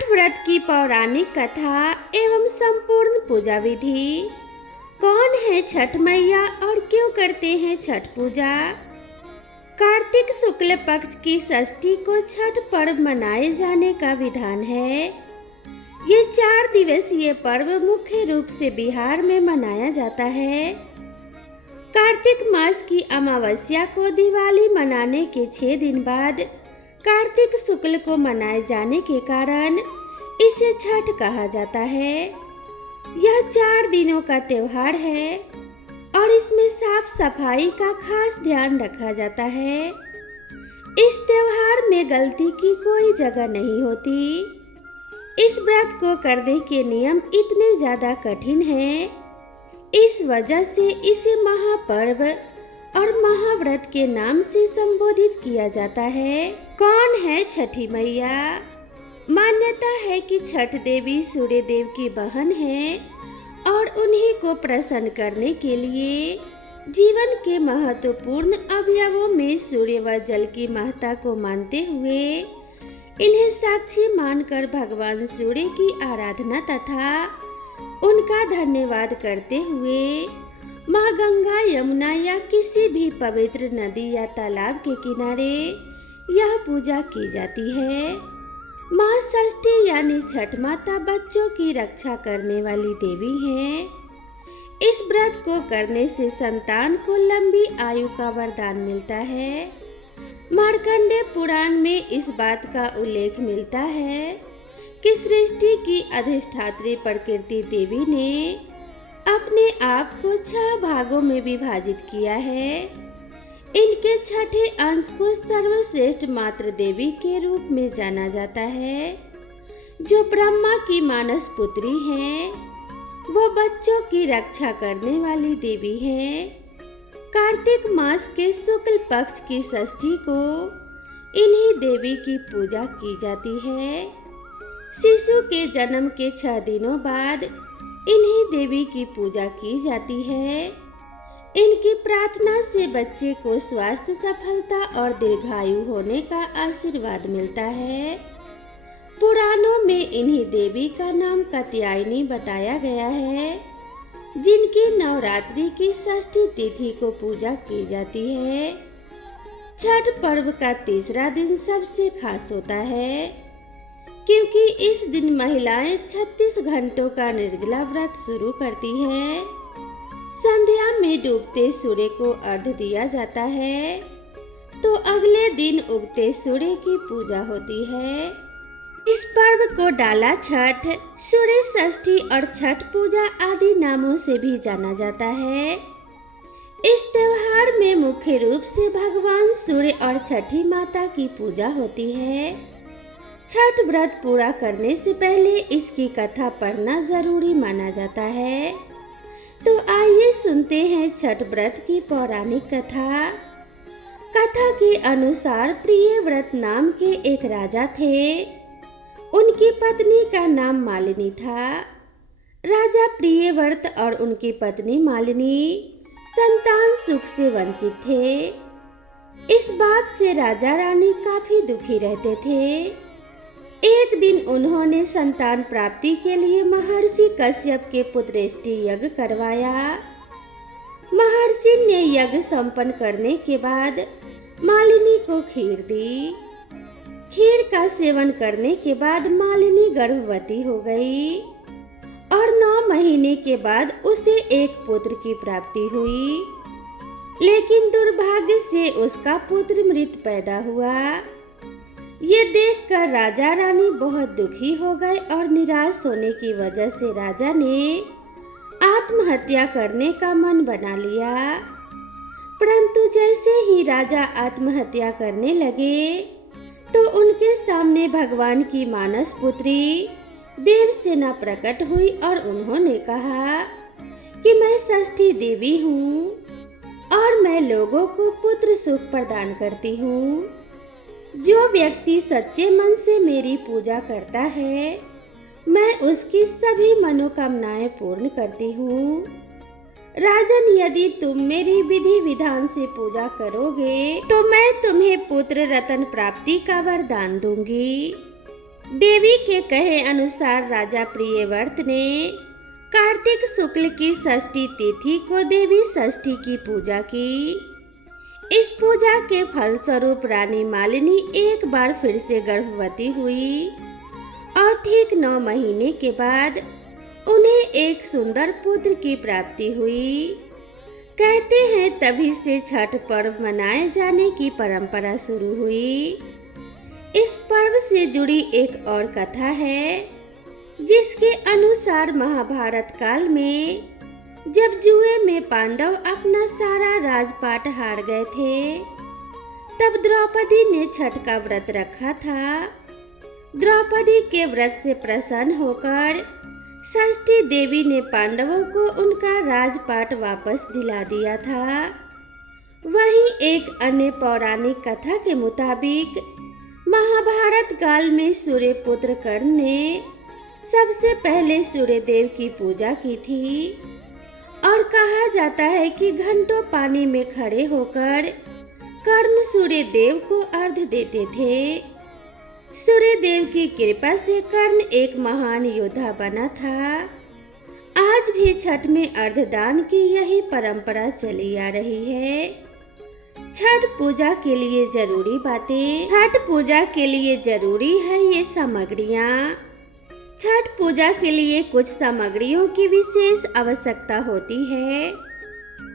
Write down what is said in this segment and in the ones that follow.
छठ व्रत की पौराणिक कथा एवं संपूर्ण पूजा विधि। कौन है छठ मैया और क्यों करते हैं छठ पूजा? कार्तिक शुक्ल पक्ष की षष्ठी को छठ पर्व मनाए जाने का विधान है। ये 4 दिवसीय पर्व मुख्य रूप से बिहार में मनाया जाता है। कार्तिक मास की अमावस्या को दिवाली मनाने के 6 दिन बाद कार्तिक शुक्ल को मनाए जाने के कारण इसे छठ कहा जाता है। यह 4 दिनों का त्योहार है और इसमें साफ सफाई का खास ध्यान रखा जाता है। इस त्योहार में गलती की कोई जगह नहीं होती। इस व्रत को करने के नियम इतने ज्यादा कठिन हैं, इस वजह से इसे महापर्व और महाव्रत के नाम से संबोधित किया जाता है। कौन है छठी मैया? मान्यता है कि छठ देवी सूर्य देव की बहन है और उन्हीं को प्रसन्न करने के लिए जीवन के महत्वपूर्ण अवयवों में सूर्य व जल की महत्ता को मानते हुए इन्हें साक्षी मानकर भगवान सूर्य की आराधना तथा उनका धन्यवाद करते हुए माँ गंगा, यमुना या किसी भी पवित्र नदी या तालाब के किनारे यह पूजा की जाती है। माँ षष्ठी यानी छठ माता बच्चों की रक्षा करने वाली देवी हैं। इस व्रत को करने से संतान को लंबी आयु का वरदान मिलता है। मार्कंडेय पुराण में इस बात का उल्लेख मिलता है कि सृष्टि की अधिष्ठात्री प्रकृति देवी ने अपने आप को 6 भागों में विभाजित किया है। इनके छठे अंश को सर्वश्रेष्ठ मातृ देवी के रूप में जाना जाता है, जो ब्रह्मा की मानस पुत्री हैं। वो बच्चों की रक्षा करने वाली देवी हैं। कार्तिक मास के शुक्ल पक्ष की षष्ठी को इन्हीं देवी की पूजा की जाती है। शिशु के जन्म के 6 दिनों बाद इन्हीं देवी की पूजा की जाती है। इनकी प्रार्थना से बच्चे को स्वास्थ्य, सफलता और दीर्घायु होने का आशीर्वाद मिलता है। पुराणों में इन्हीं देवी का नाम कात्यायनी बताया गया है, जिनकी नवरात्रि की षष्ठी तिथि को पूजा की जाती है। छठ पर्व का तीसरा दिन सबसे खास होता है, क्योंकि इस दिन महिलाएं 36 घंटों का निर्जला व्रत शुरू करती हैं। संध्या में डूबते सूर्य को अर्घ्य दिया जाता है, तो अगले दिन उगते सूर्य की पूजा होती है। इस पर्व को डाला छठ, सूर्य षष्ठी और छठ पूजा आदि नामों से भी जाना जाता है। इस त्योहार में मुख्य रूप से भगवान सूर्य और छठी माता की पूजा होती है। छठ व्रत पूरा करने से पहले इसकी कथा पढ़ना जरूरी माना जाता है। तो आइए सुनते हैं छठ व्रत की पौराणिक कथा। कथा के अनुसार प्रियव्रत नाम के एक राजा थे। उनकी पत्नी का नाम मालिनी था। राजा प्रियव्रत और उनकी पत्नी मालिनी संतान सुख से वंचित थे। इस बात से राजा रानी काफी दुखी रहते थे। एक दिन उन्होंने संतान प्राप्ति के लिए महर्षि कश्यप के पुत्रेष्टि यज्ञ करवाया। महर्षि ने यज्ञ संपन्न करने के बाद मालिनी को खीर दी। खीर का सेवन करने के बाद मालिनी गर्भवती हो गई और 9 महीने के बाद उसे एक पुत्र की प्राप्ति हुई। लेकिन दुर्भाग्य से उसका पुत्र मृत पैदा हुआ। ये देखकर राजा रानी बहुत दुखी हो गए और निराश होने की वजह से राजा ने आत्महत्या करने का मन बना लिया। परंतु जैसे ही राजा आत्महत्या करने लगे तो उनके सामने भगवान की मानस पुत्री देवसेना प्रकट हुई और उन्होंने कहा कि मैं षष्ठी देवी हूँ और मैं लोगों को पुत्र सुख प्रदान करती हूँ। जो व्यक्ति सच्चे मन से मेरी पूजा करता है, मैं उसकी सभी मनोकामनाएं पूर्ण करती हूँ। राजन, यदि तुम मेरी विधि विधान से पूजा करोगे तो मैं तुम्हें पुत्र रत्न प्राप्ति का वरदान दूंगी। देवी के कहे अनुसार राजा प्रियव्रत ने कार्तिक शुक्ल की षष्ठी तिथि को देवी षष्ठी की पूजा की। इस पूजा के फलस्वरूप रानी मालिनी एक बार फिर से गर्भवती हुई और ठीक 9 महीने के बाद उन्हें एक सुंदर पुत्र की प्राप्ति हुई। कहते हैं तभी से छठ पर्व मनाए जाने की परंपरा शुरू हुई। इस पर्व से जुड़ी एक और कथा है, जिसके अनुसार महाभारत काल में जब जुए में पांडव अपना सारा राजपाट हार गए थे, तब द्रौपदी ने छठ का व्रत रखा था। द्रौपदी के व्रत से प्रसन्न होकर षष्ठी देवी ने पांडवों को उनका राजपाट वापस दिला दिया था। वहीं एक अन्य पौराणिक कथा के मुताबिक महाभारत काल में सूर्य पुत्र कर्ण ने सबसे पहले सूर्य देव की पूजा की थी और कहा जाता है कि घंटों पानी में खड़े होकर कर्ण सूर्य देव को अर्घ्य देते थे। सूर्य देव की कृपा से कर्ण एक महान योद्धा बना था। आज भी छठ में अर्घ्य दान की यही परंपरा चली आ रही है। छठ पूजा के लिए जरूरी बातें। छठ पूजा के लिए जरूरी है ये सामग्रियाँ। छठ पूजा के लिए कुछ सामग्रियों की विशेष आवश्यकता होती है।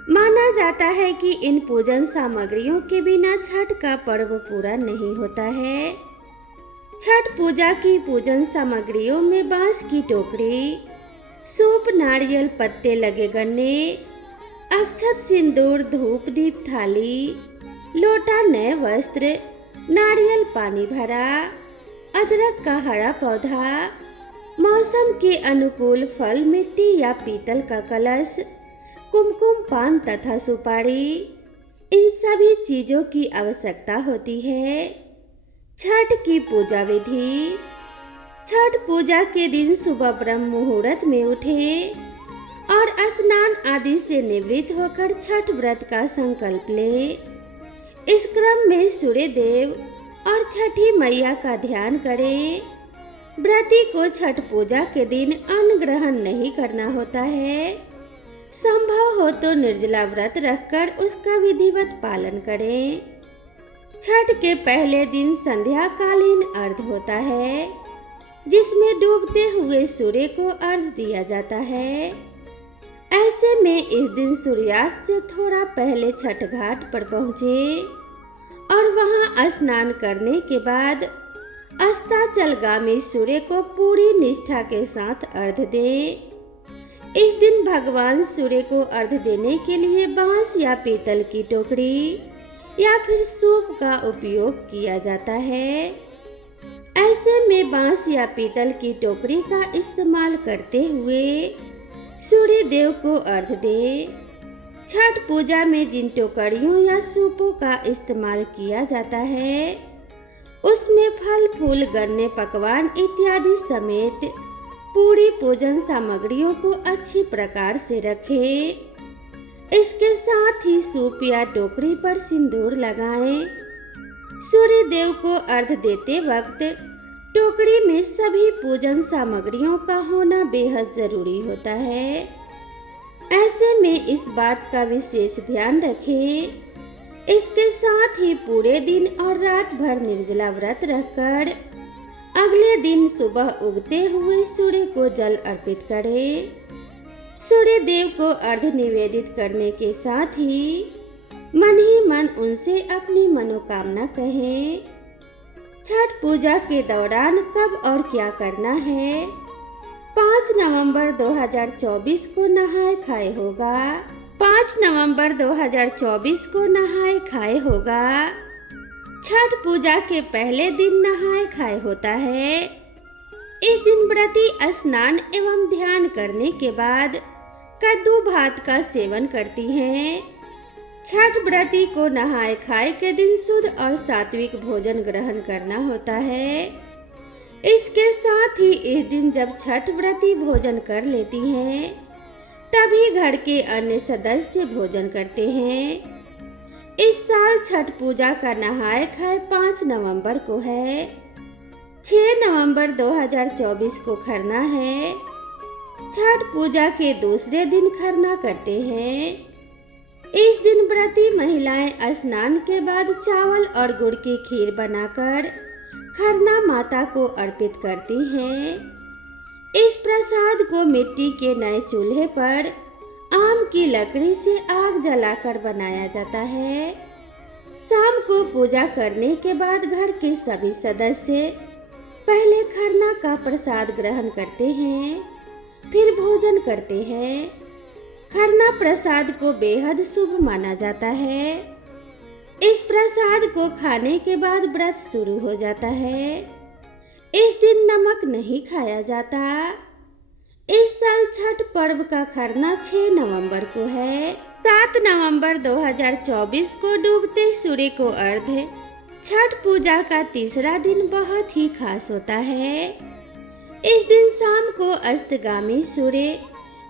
माना जाता है कि इन पूजन सामग्रियों के बिना छठ का पर्व पूरा नहीं होता है। छठ पूजा की पूजन सामग्रियों में बांस की टोकरी, सूप, नारियल, पत्ते लगे गन्ने, अक्षत, सिंदूर, धूप दीप, थाली, लोटा, नए वस्त्र, नारियल पानी भरा, अदरक का हरा पौधा, मौसम के अनुकूल फल, मिट्टी या पीतल का कलश, कुमकुम, पान तथा सुपारी, इन सभी चीजों की आवश्यकता होती है। छठ की पूजा विधि। छठ पूजा के दिन सुबह ब्रह्म मुहूर्त में उठें और स्नान आदि से निवृत्त होकर छठ व्रत का संकल्प लें। इस क्रम में सूर्य देव और छठी मैया का ध्यान करें। व्रती को छठ पूजा के दिन अन्न ग्रहण नहीं करना होता है। संभव हो तो निर्जला व्रत रखकर उसका विधिवत पालन करें। छठ के पहले दिन संध्या कालीन अर्घ्य होता है, जिसमें डूबते हुए सूर्य को अर्घ्य दिया जाता है। ऐसे में इस दिन सूर्यास्त से थोड़ा पहले छठ घाट पर पहुँचे और वहां स्नान करने के बाद अस्ताचलगामी सूर्य को पूरी निष्ठा के साथ अर्घ्य दें। इस दिन भगवान सूर्य को अर्घ्य देने के लिए बांस या पीतल की टोकरी या फिर सूप का उपयोग किया जाता है। ऐसे में बांस या पीतल की टोकरी का इस्तेमाल करते हुए सूर्य देव को अर्घ्य दें। छठ पूजा में जिन टोकरियों या सूपों का इस्तेमाल किया जाता है, उसमें फल फूल, गन्ने, पकवान इत्यादि समेत पूरी पूजन सामग्रियों को अच्छी प्रकार से रखें। इसके साथ ही सूप या टोकरी पर सिंदूर लगाएं। सूर्य देव को अर्घ्य देते वक्त टोकरी में सभी पूजन सामग्रियों का होना बेहद जरूरी होता है। ऐसे में इस बात का विशेष ध्यान रखें। इसके साथ ही पूरे दिन और रात भर निर्जला व्रत रखकर अगले दिन सुबह उगते हुए सूर्य को जल अर्पित करें। सूर्य देव को अर्घ्य निवेदित करने के साथ ही मन उनसे अपनी मनोकामना कहें। छठ पूजा के दौरान कब और क्या करना है? 5 नवंबर 2024 को नहाए खाए होगा। 5 नवंबर 2024 को नहाए खाए होगा। छठ पूजा के पहले दिन नहाए खाए होता है। इस दिन व्रती स्नान एवं ध्यान करने के बाद कद्दू भात का सेवन करती हैं। छठ व्रती को नहाए खाए के दिन शुद्ध और सात्विक भोजन ग्रहण करना होता है। इसके साथ ही इस दिन जब छठ व्रती भोजन कर लेती हैं, तभी घर के अन्य सदस्य भोजन करते हैं। इस साल छठ पूजा का नहाए खाए 5 नवंबर को है। 6 नवंबर 2024 को खरना है। छठ पूजा के दूसरे दिन खरना करते हैं। इस दिन व्रती महिलाएं स्नान के बाद चावल और गुड़ की खीर बनाकर खरना माता को अर्पित करती हैं। इस प्रसाद को मिट्टी के नए चूल्हे पर आम की लकड़ी से आग जलाकर बनाया जाता है। शाम को पूजा करने के बाद घर के सभी सदस्य पहले खरना का प्रसाद ग्रहण करते हैं, फिर भोजन करते हैं। खरना प्रसाद को बेहद शुभ माना जाता है। इस प्रसाद को खाने के बाद व्रत शुरू हो जाता है। इस दिन नमक नहीं खाया जाता। इस साल छठ पर्व का खरना 6 नवंबर को है। 7 नवंबर 2024 को डूबते सूर्य को अर्घ्य। छठ पूजा का तीसरा दिन बहुत ही खास होता है। इस दिन शाम को अस्तगामी सूर्य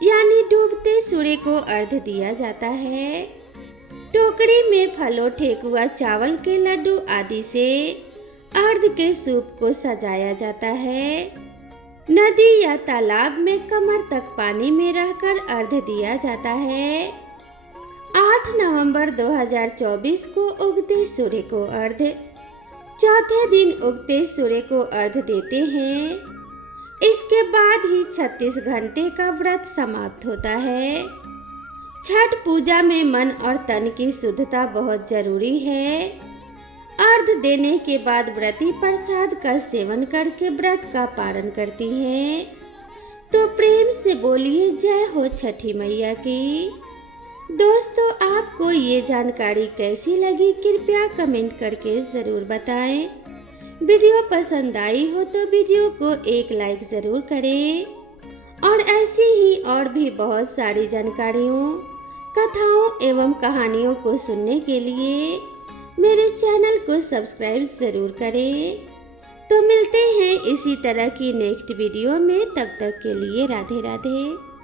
यानी डूबते सूर्य को अर्घ्य दिया जाता है। टोकरी में फलों, ठेकुआ, चावल के लड्डू आदि से अर्घ्य के सूप को सजाया जाता है। नदी या तालाब में कमर तक पानी में रहकर अर्घ्य दिया जाता है। 8 नवंबर 2024 को उगते सूर्य को अर्घ्य। चौथे दिन उगते सूर्य को अर्घ्य देते हैं। इसके बाद ही 36 घंटे का व्रत समाप्त होता है। छठ पूजा में मन और तन की शुद्धता बहुत जरूरी है। अर्घ्य देने के बाद व्रती प्रसाद का सेवन करके व्रत का पालन करती हैं। तो प्रेम से बोलिए जय हो छठी मैया की। दोस्तों, आपको ये जानकारी कैसी लगी कृपया कमेंट करके ज़रूर बताएं। वीडियो पसंद आई हो तो वीडियो को एक लाइक ज़रूर करें और ऐसी ही और भी बहुत सारी जानकारियों, कथाओं एवं कहानियों को सुनने के लिए मेरे चैनल को सब्सक्राइब ज़रूर करें। तो मिलते हैं इसी तरह की नेक्स्ट वीडियो में। तब तक के लिए राधे राधे।